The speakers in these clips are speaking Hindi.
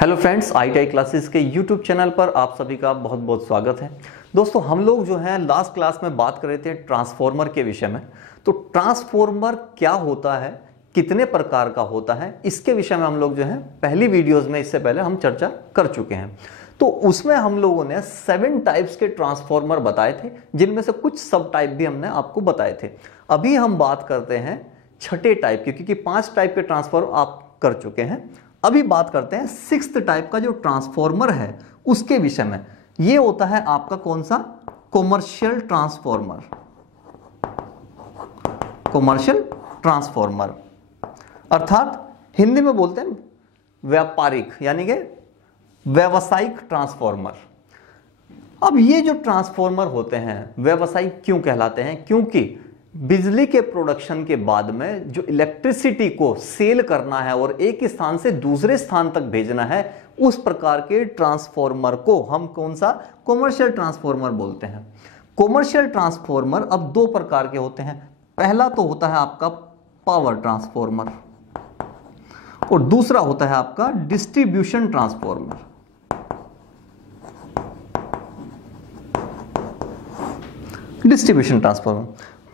हेलो फ्रेंड्स, ITI क्लासेस के यूट्यूब चैनल पर आप सभी का बहुत बहुत स्वागत है। दोस्तों, हम लोग जो है लास्ट क्लास में बात कर रहे थे ट्रांसफॉर्मर के विषय में। तो ट्रांसफॉर्मर क्या होता है, कितने प्रकार का होता है, इसके विषय में हम लोग जो है पहली वीडियोस में इससे पहले हम चर्चा कर चुके हैं। तो उसमें हम लोगों ने 7 टाइप्स के ट्रांसफॉर्मर बताए थे, जिनमें से कुछ सब टाइप भी हमने आपको बताए थे। अभी हम बात करते हैं छठे टाइप की, क्योंकि 5 टाइप के ट्रांसफॉर्मर आप कर चुके हैं। अभी बात करते हैं 6th टाइप का जो ट्रांसफॉर्मर है उसके विषय में। ये होता है आपका कौन सा? Commercial transformer. कॉमर्शियल ट्रांसफॉर्मर अर्थात हिंदी में बोलते हैं व्यापारिक, यानी कि व्यावसायिक ट्रांसफॉर्मर। अब ये जो ट्रांसफॉर्मर होते हैं व्यावसायिक क्यों कहलाते हैं? क्योंकि बिजली के प्रोडक्शन के बाद में जो इलेक्ट्रिसिटी को सेल करना है और एक स्थान से दूसरे स्थान तक भेजना है, उस प्रकार के ट्रांसफॉर्मर को हम कौन सा? कॉमर्शियल ट्रांसफॉर्मर बोलते हैं। कॉमर्शियल ट्रांसफॉर्मर अब 2 प्रकार के होते हैं। पहला तो होता है आपका पावर ट्रांसफॉर्मर और दूसरा होता है आपका distribution transformer. Distribution transformer,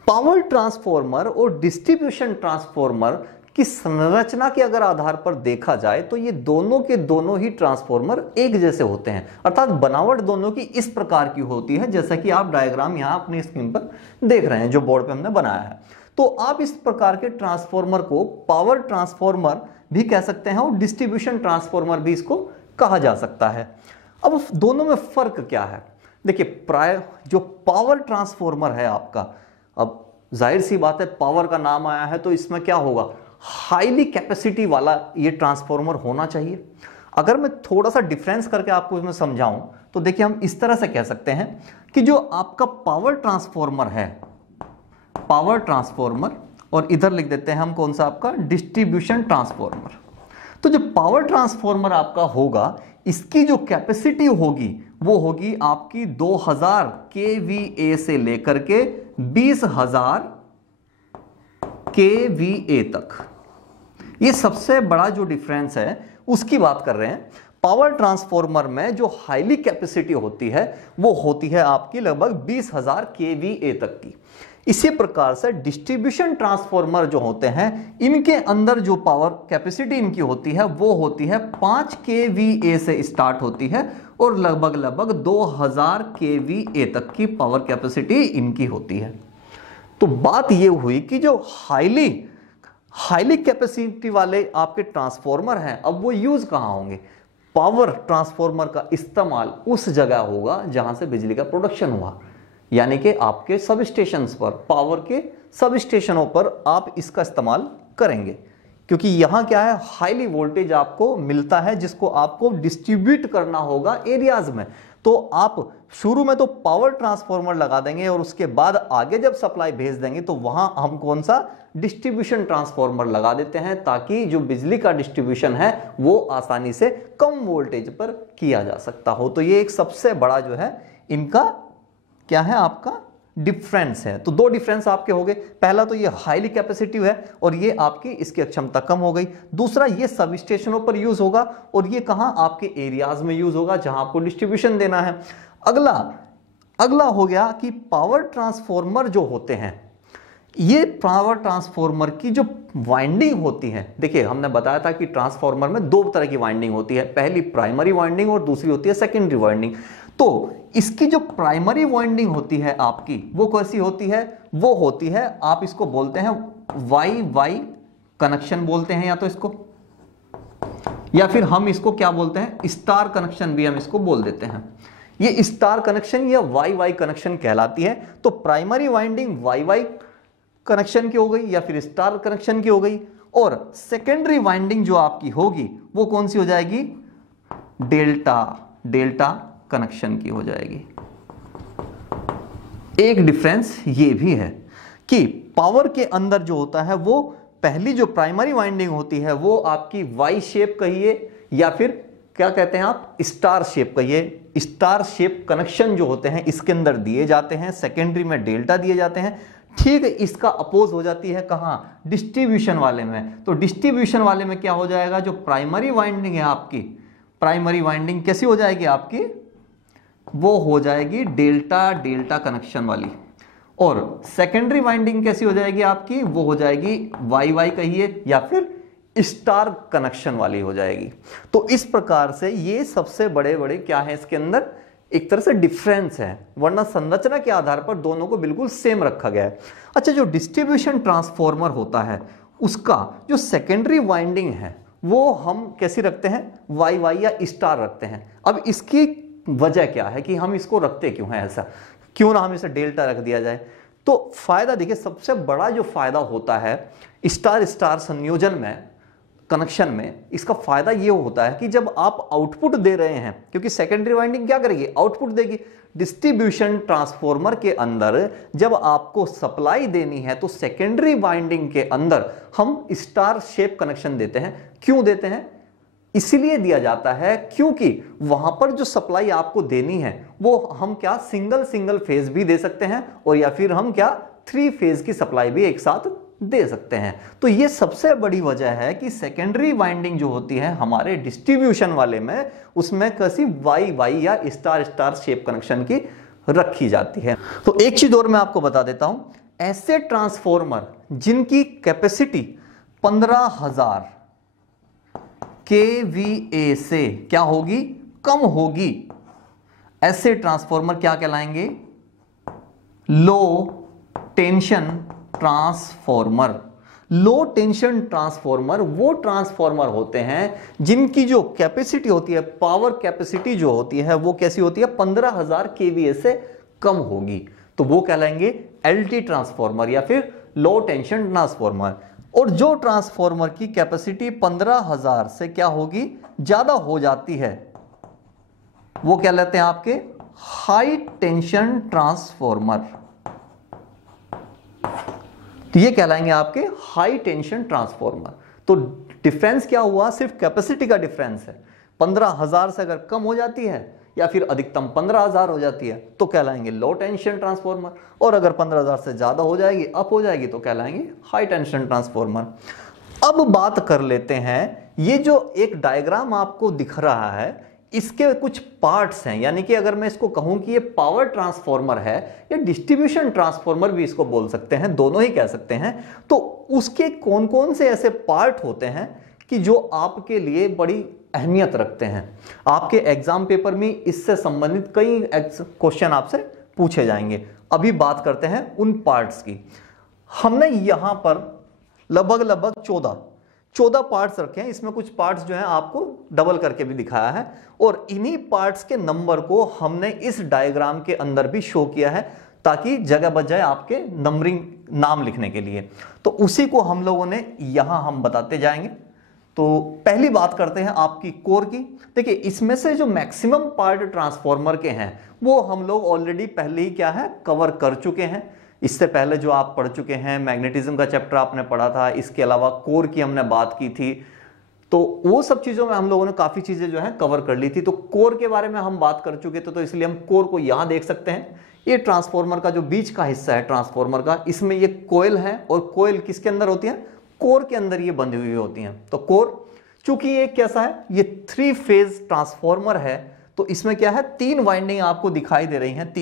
power transformer और डिस्ट्रीब्यूशन ट्रांसफॉर्मर की संरचना के अगर आधार पर देखा जाए तो ये दोनों के दोनों ही ट्रांसफॉर्मर एक जैसे होते हैं, अर्थात बनावट दोनों की इस प्रकार की होती है जैसा कि आप डायग्राम यहां अपनी स्क्रीन पर देख रहे हैं जो बोर्ड पे हमने बनाया है। तो आप इस प्रकार के ट्रांसफॉर्मर को पावर ट्रांसफॉर्मर भी कह सकते हैं और डिस्ट्रीब्यूशन ट्रांसफॉर्मर भी इसको कहा जा सकता है। अब दोनों में फर्क क्या है? देखिए, प्राय जो पावर ट्रांसफॉर्मर है आपका, अब जाहिर सी बात है पावर का नाम आया है तो इसमें क्या होगा? हाईली कैपेसिटी वाला ये ट्रांसफॉर्मर होना चाहिए। अगर मैं थोड़ा सा डिफरेंस करके आपको इसमें समझाऊं तो देखिए, हम इस तरह से कह सकते हैं कि जो आपका पावर ट्रांसफॉर्मर है, पावर ट्रांसफॉर्मर, और इधर लिख देते हैं हम कौन सा? आपका डिस्ट्रीब्यूशन ट्रांसफॉर्मर। तो जो पावर ट्रांसफॉर्मर आपका होगा, इसकी जो कैपेसिटी होगी वो होगी आपकी 2000 kVA से लेकर के 20,000 kVA तक। ये सबसे बड़ा जो डिफरेंस है उसकी बात कर रहे हैं। पावर ट्रांसफॉर्मर में जो हाईली कैपेसिटी होती है वो होती है आपकी लगभग 20,000 kVA तक की। इसी प्रकार से डिस्ट्रीब्यूशन ट्रांसफॉर्मर जो होते हैं, इनके अंदर जो पावर कैपेसिटी इनकी होती है वो होती है 5 kVA से स्टार्ट होती है और लगभग 2000 kVA तक की पावर कैपेसिटी इनकी होती है। तो बात ये हुई कि जो हाईली कैपेसिटी वाले आपके ट्रांसफॉर्मर हैं, अब वो यूज कहां होंगे? पावर ट्रांसफॉर्मर का इस्तेमाल उस जगह होगा जहां से बिजली का प्रोडक्शन हुआ, यानी कि आपके सब स्टेशंस पर, पावर के सब स्टेशनों पर आप इसका इस्तेमाल करेंगे, क्योंकि यहां क्या है? हाईली वोल्टेज आपको मिलता है जिसको आपको डिस्ट्रीब्यूट करना होगा एरियाज में। तो आप शुरू में तो पावर ट्रांसफॉर्मर लगा देंगे और उसके बाद आगे जब सप्लाई भेज देंगे तो वहां हम कौन सा? डिस्ट्रीब्यूशन ट्रांसफॉर्मर लगा देते हैं, ताकि जो बिजली का डिस्ट्रीब्यूशन है वो आसानी से कम वोल्टेज पर किया जा सकता हो। तो ये एक सबसे बड़ा जो है इनका क्या है? आपका डिफरेंस है। तो 2 डिफरेंस आपके हो गए। पहला तो ये हाईली कैपेसिटिव है और ये आपकी इसकी क्षमता कम हो गई। दूसरा, ये सब स्टेशनों पर यूज होगा और ये कहां? आपके एरियाज में यूज होगा जहां आपको डिस्ट्रीब्यूशन देना है। अगला हो गया कि पावर ट्रांसफॉर्मर जो होते हैं, ये पावर ट्रांसफॉर्मर की जो वाइंडिंग होती है, देखिए हमने बताया था कि ट्रांसफॉर्मर में 2 तरह की वाइंडिंग होती है, पहली प्राइमरी वाइंडिंग और दूसरी होती है सेकेंडरी वाइंडिंग। तो इसकी जो प्राइमरी वाइंडिंग होती है आपकी, वो कैसी होती है? वो होती है, आप इसको बोलते हैं वाई वाई कनेक्शन बोलते हैं, या तो इसको, या फिर हम इसको क्या बोलते हैं? स्टार कनेक्शन भी हम इसको बोल देते हैं। ये स्टार कनेक्शन या वाई वाई कनेक्शन कहलाती है। तो primary winding Y Y connection की हो गई या फिर स्टार कनेक्शन की हो गई, और सेकेंडरी वाइंडिंग जो आपकी होगी वो कौन सी हो जाएगी? डेल्टा कनेक्शन की हो जाएगी। एक डिफरेंस ये भी है कि पावर के अंदर जो होता है वो पहली जो प्राइमरी वाइंडिंग होती है वो आपकी वाई शेप कहिए या फिर क्या कहते हैं आप? स्टार शेप कहिए। स्टार शेप कनेक्शन जो होते हैं इसके अंदर दिए जाते हैं, सेकेंडरी में डेल्टा दिए जाते हैं। ठीक इसका अपोज हो जाती है कहां? डिस्ट्रीब्यूशन वाले में। तो डिस्ट्रीब्यूशन वाले में क्या हो जाएगा? जो प्राइमरी वाइंडिंग है आपकी प्राइमरी वाइंडिंग कैसी हो जाएगी आपकी, वो हो जाएगी डेल्टा डेल्टा कनेक्शन वाली, और सेकेंडरी वाइंडिंग कैसी हो जाएगी आपकी, वो हो जाएगी वाई वाई कहिए या फिर स्टार कनेक्शन वाली हो जाएगी। तो इस प्रकार से ये सबसे बड़े बड़े क्या है इसके अंदर, एक तरह से डिफरेंस है, वरना संरचना के आधार पर दोनों को बिल्कुल सेम रखा गया है। अच्छा, जो डिस्ट्रीब्यूशन ट्रांसफॉर्मर होता है उसका जो सेकेंडरी वाइंडिंग है वो हम कैसी रखते हैं, वाई वाई या स्टार रखते हैं। अब इसकी वजह क्या है कि हम इसको रखते क्यों हैं ऐसा, क्यों ना हम इसे डेल्टा रख दिया जाए। तो फायदा देखिए, सबसे बड़ा जो फायदा होता है स्टार स्टार संयोजन में, कनेक्शन में, इसका फायदा ये होता है कि जब आप आउटपुट दे रहे हैं, क्योंकि सेकेंडरी वाइंडिंग क्या करेगी, आउटपुट देगी। डिस्ट्रीब्यूशन ट्रांसफॉर्मर के अंदर जब आपको सप्लाई देनी है तो सेकेंडरी वाइंडिंग के अंदर हम स्टार शेप कनेक्शन देते हैं। क्यों देते हैं, इसलिए दिया जाता है क्योंकि वहां पर जो सप्लाई आपको देनी है वो हम क्या सिंगल सिंगल फेज भी दे सकते हैं, और या फिर हम क्या 3 फेज की सप्लाई भी एक साथ दे सकते हैं। तो ये सबसे बड़ी वजह है कि सेकेंडरी वाइंडिंग जो होती है हमारे डिस्ट्रीब्यूशन वाले में, उसमें कैसी वाई वाई या स्टार स्टार शेप कनेक्शन की रखी जाती है। तो एक चीज और मैं आपको बता देता हूं, ऐसे ट्रांसफॉर्मर जिनकी कैपेसिटी 15,000 केवीए से क्या होगी, कम होगी, ऐसे ट्रांसफॉर्मर क्या कहलाएंगे, लो टेंशन ट्रांसफॉर्मर। लो टेंशन ट्रांसफॉर्मर वो ट्रांसफॉर्मर होते हैं जिनकी जो कैपेसिटी होती है, पावर कैपेसिटी जो होती है वो कैसी होती है, 15,000 केवीए से कम होगी। तो वो कहलाएंगे एलटी ट्रांसफॉर्मर या फिर लो टेंशन ट्रांसफॉर्मर। और जो ट्रांसफॉर्मर की कैपेसिटी 15,000 से क्या होगी, ज्यादा हो जाती है, वो क्या कहलाते हैं आपके हाई टेंशन ट्रांसफॉर्मर। तो ये कहलाएंगे आपके हाई टेंशन ट्रांसफॉर्मर। तो डिफरेंस क्या हुआ, सिर्फ कैपेसिटी का डिफरेंस है। 15,000 से अगर कम हो जाती है या फिर अधिकतम 15,000 हो जाती है तो कहलाएंगे लो टेंशन ट्रांसफॉर्मर, और अगर 15,000 से ज्यादा हो जाएगी, अप हो जाएगी, तो कहलाएंगे हाई टेंशन ट्रांसफॉर्मर। अब बात कर लेते हैं, ये जो एक डायग्राम आपको दिख रहा है इसके कुछ पार्ट्स हैं, यानी कि अगर मैं इसको कहूं कि ये पावर ट्रांसफॉर्मर है या डिस्ट्रीब्यूशन ट्रांसफॉर्मर भी इसको बोल सकते हैं, दोनों ही कह सकते हैं, तो उसके कौन कौन से ऐसे पार्ट होते हैं कि जो आपके लिए बड़ी अहमियत रखते हैं। आपके एग्जाम पेपर में इससे संबंधित कई क्वेश्चन आपसे पूछे जाएंगे। अभी बात करते हैं उन पार्ट्स की। हमने यहां पर लगभग 14 पार्ट्स रखे हैं। इसमें कुछ पार्ट्स जो हैं आपको डबल करके भी दिखाया है, और इन्हीं पार्ट्स के नंबर को हमने इस डायग्राम के अंदर भी शो किया है ताकि जगह बच जाए आपके नंबरिंग नाम लिखने के लिए। तो उसी को हम लोगों ने यहां हम बताते जाएंगे। तो पहली बात करते हैं आपकी कोर की। देखिए, इसमें से जो मैक्सिमम पार्ट ट्रांसफॉर्मर के हैं वो हम लोग ऑलरेडी पहले ही क्या है कवर कर चुके हैं। इससे पहले जो आप पढ़ चुके हैं, मैग्नेटिज्म का चैप्टर आपने पढ़ा था, इसके अलावा कोर की हमने बात की थी, तो वो सब चीजों में हम लोगों ने काफी चीजें जो है कवर कर ली थी। तो कोर के बारे में हम बात कर चुके थे, तो इसलिए हम कोर को यहां देख सकते हैं। ये ट्रांसफॉर्मर का जो बीच का हिस्सा है ट्रांसफॉर्मर का, इसमें ये कोयल है, और कोयल किसके अंदर होती है, कोर के अंदर ये बंधी हुई होती हैं। तो कोर, चूंकि ये कैसा है, ये 3 फेज ट्रांसफॉर्मर है, तो इसमें क्या है 3 वाइंडिंग आपको दिखाई दे रही हैं।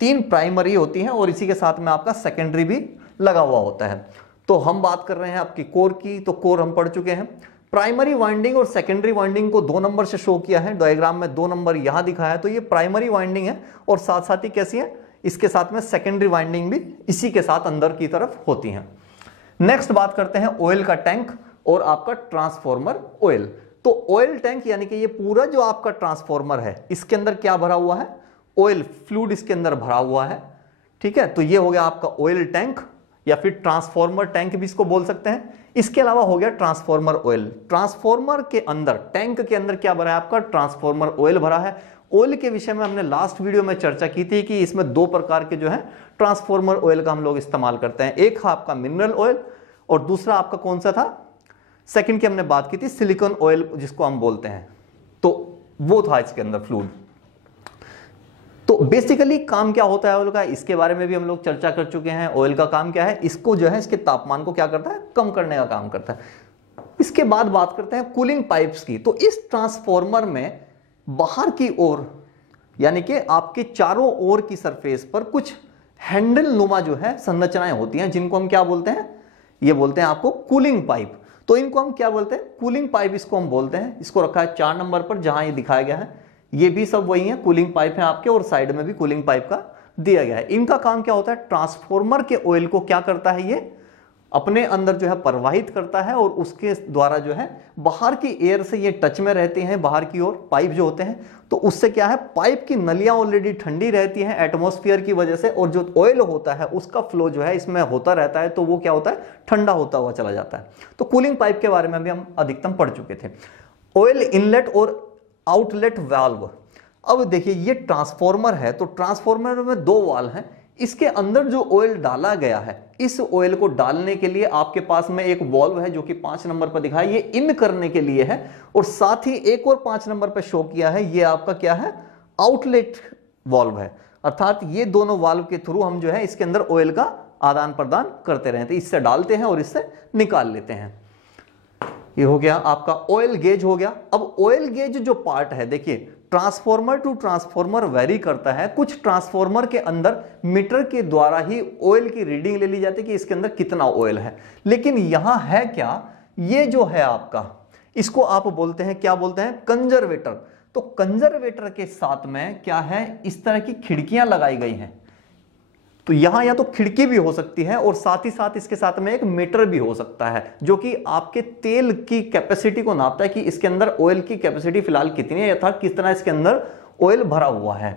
तीन प्राइमरी होती हैं और इसी के साथ में आपका सेकेंडरी भी लगा हुआ होता है। तो हम बात कर रहे हैं आपकी कोर की, तो कोर हम पढ़ चुके हैं। प्राइमरी वाइंडिंग और सेकेंडरी वाइंडिंग को 2 नंबर से शो किया है, डायग्राम में 2 नंबर यहां दिखाया है। तो ये प्राइमरी वाइंडिंग है, और साथ साथ ही कैसी है, इसके साथ में सेकेंडरी वाइंडिंग भी इसी के साथ अंदर की तरफ होती है। नेक्स्ट बात करते हैं ऑयल का टैंक और आपका ट्रांसफॉर्मर ऑयल। तो ऑयल टैंक यानी कि ये पूरा जो आपका ट्रांसफॉर्मर है, इसके अंदर क्या भरा हुआ है, ऑयल फ्लूइड इसके अंदर भरा हुआ है। ठीक है, तो ये हो गया आपका ऑयल टैंक या फिर ट्रांसफॉर्मर टैंक भी इसको बोल सकते हैं। इसके अलावा हो गया ट्रांसफॉर्मर ऑयल। ट्रांसफॉर्मर के अंदर, टैंक के अंदर क्या भरा है आपका, ट्रांसफॉर्मर ऑयल भरा है। ऑयल के विषय में हमने लास्ट वीडियो में चर्चा की थी कि इसमें 2 प्रकार के जो है ट्रांसफॉर्मर ऑयल का हम लोग इस्तेमाल करते हैं। एक है आपका मिनरल ऑयल, और दूसरा आपका कौन सा था, सेकंड की हमने बात की थी सिलिकॉन ऑयल जिसको हम बोलते हैं, तो वो था इसके अंदर फ्लूइड। तो बेसिकली काम क्या होता है ऑयल का, इसके बारे में भी हम लोग चर्चा कर चुके हैं। ऑयल का काम क्या है, इसको जो है इसके तापमान को क्या करता है, कम करने का काम करता है। इसके बाद बात करते हैं कूलिंग पाइप्स की। तो इस ट्रांसफॉर्मर में बाहर की ओर यानी कि आपके चारों ओर की सरफेस पर कुछ हैंडल नुमा जो है संरचनाएं होती हैं, जिनको हम क्या बोलते हैं, ये बोलते हैं आपको कूलिंग पाइप। तो इनको हम क्या बोलते हैं, कूलिंग पाइप इसको हम बोलते हैं। इसको रखा है 4 नंबर पर जहां ये दिखाया गया है, ये भी सब वही है, कूलिंग पाइप है आपके, और साइड में भी कूलिंग पाइप का दिया गया है। इनका काम क्या होता है, ट्रांसफॉर्मर के ऑयल को क्या करता है, ये अपने अंदर जो है प्रवाहित करता है, और उसके द्वारा जो है बाहर की एयर से ये टच में रहते हैं, बाहर की ओर पाइप जो होते हैं। तो उससे क्या है, पाइप की नलियां ऑलरेडी ठंडी रहती हैं एटमॉस्फेयर की वजह से, और जो ऑयल होता है उसका फ्लो जो है इसमें होता रहता है, तो वो क्या होता है, ठंडा होता हुआ चला जाता है। तो कूलिंग पाइप के बारे में भी हम अधिकतम पढ़ चुके थे। ऑयल इनलेट और आउटलेट वाल्व। अब देखिए ये ट्रांसफॉर्मर है, तो ट्रांसफॉर्मर में 2 वाल्व हैं। इसके अंदर जो ऑयल डाला गया है, इस ऑयल को डालने के लिए आपके पास में एक वाल्व है जो कि 5 नंबर पर दिखा है, ये इन करने के लिए है, और साथ ही एक और 5 नंबर पर शो किया है, ये आपका क्या है, आउटलेट वाल्व है। अर्थात ये दोनों वाल्व के थ्रू हम जो है इसके अंदर ऑयल का आदान प्रदान करते रहते हैं, इससे डालते हैं और इससे निकाल लेते हैं। ये हो गया आपका ऑयल गेज हो गया। अब ऑयल गेज जो पार्ट है, देखिए ट्रांसफॉर्मर टू ट्रांसफॉर्मर वेरी करता है। कुछ ट्रांसफॉर्मर के अंदर मीटर के द्वारा ही ऑयल की रीडिंग ले ली जाती है कि इसके अंदर कितना ऑयल है, लेकिन यहां है क्या, ये जो है आपका, इसको आप बोलते हैं, क्या बोलते हैं, कंजर्वेटर। तो कंजर्वेटर के साथ में क्या है, इस तरह की खिड़कियां लगाई गई हैं। तो यहां या तो खिड़की भी हो सकती है, और साथ ही साथ इसके साथ में एक मीटर भी हो सकता है, जो कि आपके तेल की कैपेसिटी को नापता है कि इसके अंदर ऑयल की कैपेसिटी फिलहाल कितनी है, अर्थात कितना इसके अंदर ऑयल भरा हुआ है।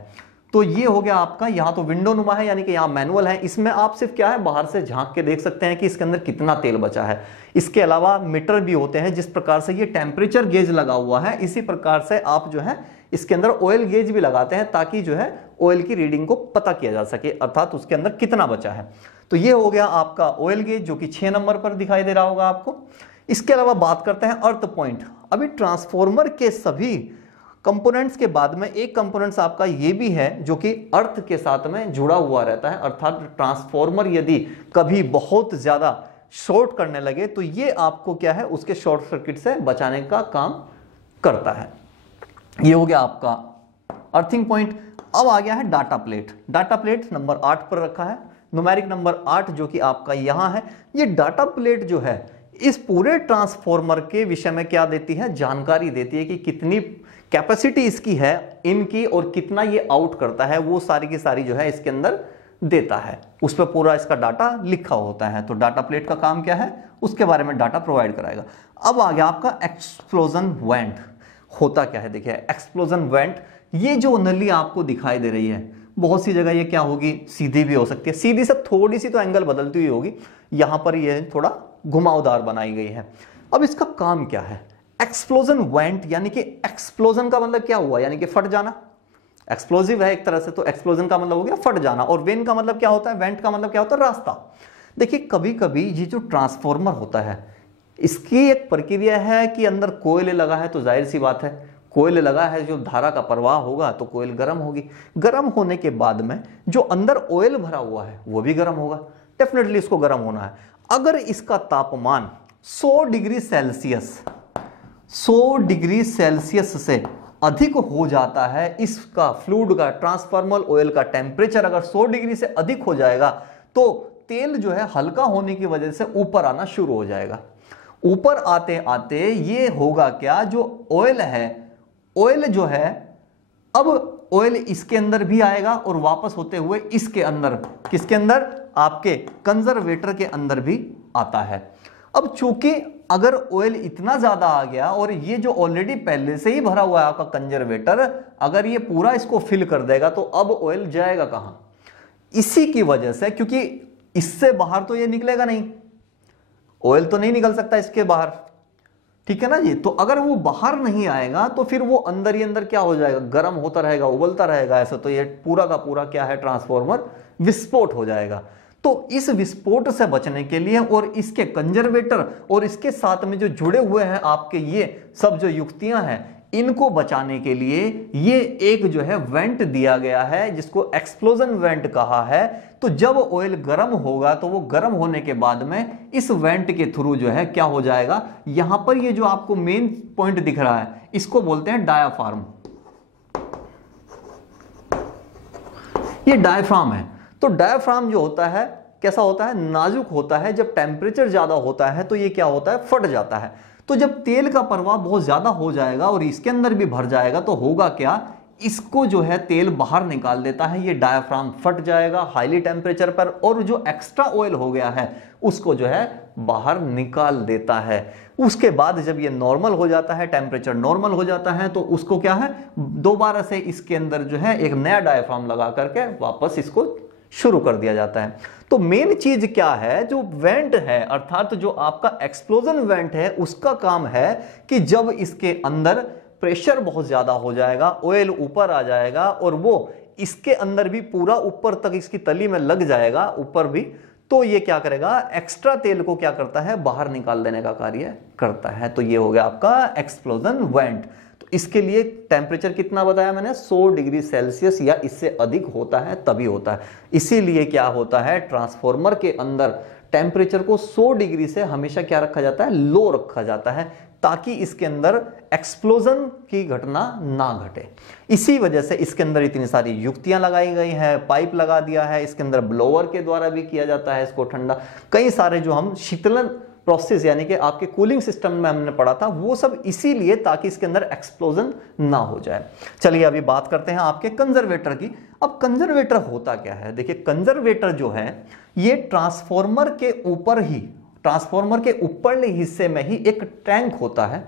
तो ये हो गया आपका, यहां तो विंडो नुमा है, यानी कि यहां मैनुअल है, इसमें आप सिर्फ क्या है, बाहर से झांक के देख सकते हैं कि इसके अंदर कितना तेल बचा है। इसके अलावा मीटर भी होते हैं, जिस प्रकार से ये टेम्परेचर गेज लगा हुआ है, इसी प्रकार से आप जो है इसके अंदर ऑयल गेज भी लगाते हैं, ताकि जो है ऑयल की रीडिंग को पता किया जा सके, अर्थात उसके अंदर कितना बचा है। तो ये हो गया आपका ऑयल गेज, जो कि 6 नंबर पर दिखाई दे रहा होगा आपको। इसके अलावा बात करते हैं अर्थ पॉइंट। अभी ट्रांसफॉर्मर के सभी कंपोनेंट्स के बाद में एक कंपोनेंट्स आपका ये भी है, जो कि अर्थ के साथ में जुड़ा हुआ रहता है, अर्थात ट्रांसफॉर्मर यदि कभी बहुत ज्यादा शॉर्ट करने लगे, तो ये आपको क्या है, उसके शॉर्ट सर्किट से बचाने का काम करता है। ये हो गया आपका अर्थिंग पॉइंट। अब आ गया है data plate. Data plate number 8 पर रखा है, न्यूमेरिक नंबर 8, जो कि आपका यहां है। ये डाटा प्लेट जो है इस पूरे ट्रांसफॉर्मर के विषय में क्या देती है, जानकारी देती है कि कितनी कैपेसिटी इसकी है इनकी, और कितना ये आउट करता है, वो सारी की सारी जो है इसके अंदर देता है। उस पर पूरा इसका डाटा लिखा होता है। तो डाटा प्लेट का काम क्या है, उसके बारे में डाटा प्रोवाइड कराएगा। अब आ गया आपका एक्सप्लोजन वेंट। होता क्या है, देखिए एक्सप्लोजन वेंट, ये जो नली आपको दिखाई दे रही है, बहुत सी जगह ये क्या होगी, सीधी भी हो सकती है, सीधी से थोड़ी सी तो एंगल बदलती हुई होगी, यहां पर ये थोड़ा घुमावदार बनाई गई है। अब इसका काम क्या है, एक्सप्लोजन वेंट, यानी कि एक्सप्लोजन का मतलब क्या हुआ, यानी कि फट जाना। एक्सप्लोजिव है एक तरह से, तो एक्सप्लोजन का मतलब हो गया फट जाना, और वेन का मतलब क्या होता है, वेंट का मतलब क्या होता है, रास्ता। देखिए कभी कभी ये जो ट्रांसफॉर्मर होता है, इसकी एक प्रक्रिया है कि अंदर कोयले लगा है, तो जाहिर सी बात है कोयल लगा है, जो धारा का प्रवाह होगा तो कोयल गर्म होगी। गर्म होने के बाद में जो अंदर ऑयल भरा हुआ है वो भी गर्म होगा, डेफिनेटली इसको गर्म होना है। अगर इसका तापमान 100 डिग्री सेल्सियस से अधिक हो जाता है, इसका फ्लूइड का, ट्रांसफॉर्मर ऑयल का टेम्परेचर अगर 100 डिग्री से अधिक हो जाएगा, तो तेल जो है हल्का होने की वजह से ऊपर आना शुरू हो जाएगा। ऊपर आते आते ये होगा क्या, जो ऑयल है, ऑयल जो है, अब ऑयल इसके अंदर भी आएगा और वापस होते हुए इसके अंदर, किसके अंदर, आपके कंजर्वेटर के अंदर भी आता है। अब चूंकि अगर ऑयल इतना ज्यादा आ गया, और ये जो ऑलरेडी पहले से ही भरा हुआ है आपका कंजर्वेटर, अगर ये पूरा इसको फिल कर देगा, तो अब ऑयल जाएगा कहां, इसी की वजह से, क्योंकि इससे बाहर तो ये निकलेगा नहीं, ऑयल तो नहीं निकल सकता इसके बाहर, ठीक है ना जी। तो अगर वो बाहर नहीं आएगा, तो फिर वो अंदर ही अंदर क्या हो जाएगा, गर्म होता रहेगा, उबलता रहेगा, ऐसा तो ये पूरा का पूरा क्या है, ट्रांसफॉर्मर विस्फोट हो जाएगा। तो इस विस्फोट से बचने के लिए, और इसके कंजर्वेटर और इसके साथ में जो जुड़े हुए हैं आपके ये सब जो युक्तियां हैं, इनको बचाने के लिए ये एक जो है वेंट दिया गया है जिसको एक्सप्लोजन वेंट कहा है। तो जब ऑयल गर्म होगा तो वो गर्म होने के बाद में इस वेंट के थ्रू जो है क्या हो जाएगा, यहां पर ये जो आपको मेन पॉइंट दिख रहा है इसको बोलते हैं डायाफ्राम। ये डायाफ्राम है। तो डायाफ्राम जो होता है कैसा होता है, नाजुक होता है। जब टेम्परेचर ज्यादा होता है तो ये क्या होता है, फट जाता है। तो जब तेल का प्रवाह बहुत ज्यादा हो जाएगा और इसके अंदर भी भर जाएगा तो होगा क्या, इसको जो है तेल बाहर निकाल देता है। ये डायाफ्राम फट जाएगा हाईली टेम्परेचर पर और जो एक्स्ट्रा ऑयल हो गया है उसको जो है बाहर निकाल देता है। उसके बाद जब ये नॉर्मल हो जाता है, टेम्परेचर नॉर्मल हो जाता है, तो उसको क्या है, दोबारा से इसके अंदर जो है एक नया डायाफ्राम लगा करके वापस इसको शुरू कर दिया जाता है। तो मेन चीज क्या है, जो वेंट है अर्थात जो आपका एक्सप्लोजन वेंट है उसका काम है कि जब इसके अंदर प्रेशर बहुत ज्यादा हो जाएगा, ऑयल ऊपर आ जाएगा और वो इसके अंदर भी पूरा ऊपर तक इसकी तली में लग जाएगा ऊपर भी, तो ये क्या करेगा, एक्स्ट्रा तेल को क्या करता है, बाहर निकाल देने का कार्य करता है। तो ये हो गया आपका एक्सप्लोजन वेंट। तो इसके लिए टेम्परेचर कितना बताया मैंने, 100 डिग्री सेल्सियस या इससे अधिक होता है तभी होता है। इसीलिए क्या होता है, ट्रांसफॉर्मर के अंदर टेम्परेचर को 100 डिग्री से हमेशा क्या रखा जाता है, लो रखा जाता है, ताकि इसके अंदर एक्सप्लोजन की घटना ना घटे। इसी वजह से इसके अंदर इतनी सारी युक्तियां लगाई गई हैं, पाइप लगा दिया है, इसके अंदर ब्लोअर के द्वारा भी किया जाता है इसको ठंडा। कई सारे जो हम शीतलन प्रोसेस यानी कि आपके कूलिंग सिस्टम में हमने पढ़ा था वो सब इसीलिए ताकि इसके अंदर एक्सप्लोजन ना हो जाए। चलिए अभी बात करते हैं आपके कंजर्वेटर की। अब कंजर्वेटर होता क्या है, देखिए कंजर्वेटर जो है ये ट्रांसफॉर्मर के ऊपर ही, ट्रांसफॉर्मर के ऊपरले हिस्से में ही एक टैंक होता है।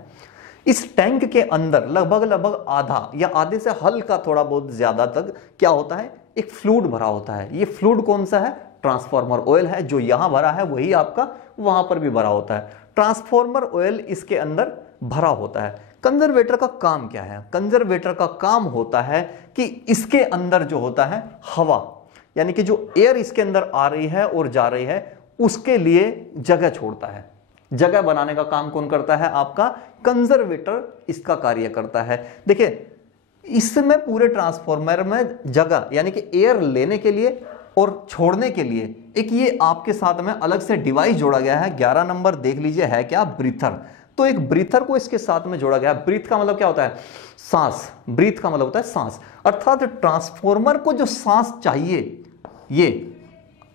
इस टैंक के अंदर लगभग आधा या आधे से हल्का थोड़ा बहुत ज्यादा तक क्या होता है, एक फ्लूइड भरा होता है। ये फ्लूइड कौन सा है, ट्रांसफॉर्मर ऑयल है। जो यहां भरा है वही आपका वहां पर भी भरा होता है। ट्रांसफॉर्मर ऑयल इसके अंदर भरा होता है। कंजर्वेटर का काम क्या है, कंजर्वेटर का काम होता है कि इसके अंदर जो होता है हवा, यानी कि जो एयर इसके अंदर आ रही है और जा रही है उसके लिए जगह छोड़ता है। जगह बनाने का काम कौन करता है, आपका कंजर्वेटर इसका कार्य करता है। देखिए इसमें पूरे ट्रांसफॉर्मर में जगह यानी कि एयर लेने के लिए और छोड़ने के लिए एक ये आपके साथ में अलग से डिवाइस जोड़ा गया है। 11 नंबर देख लीजिए है क्या, ब्रीथर। तो एक ब्रीथर को इसके साथ में जोड़ा गया है। ब्रीथ का मतलब क्या होता है, सांस। ब्रीथ का मतलब होता है सांस, अर्थात ट्रांसफॉर्मर को जो सांस चाहिए ये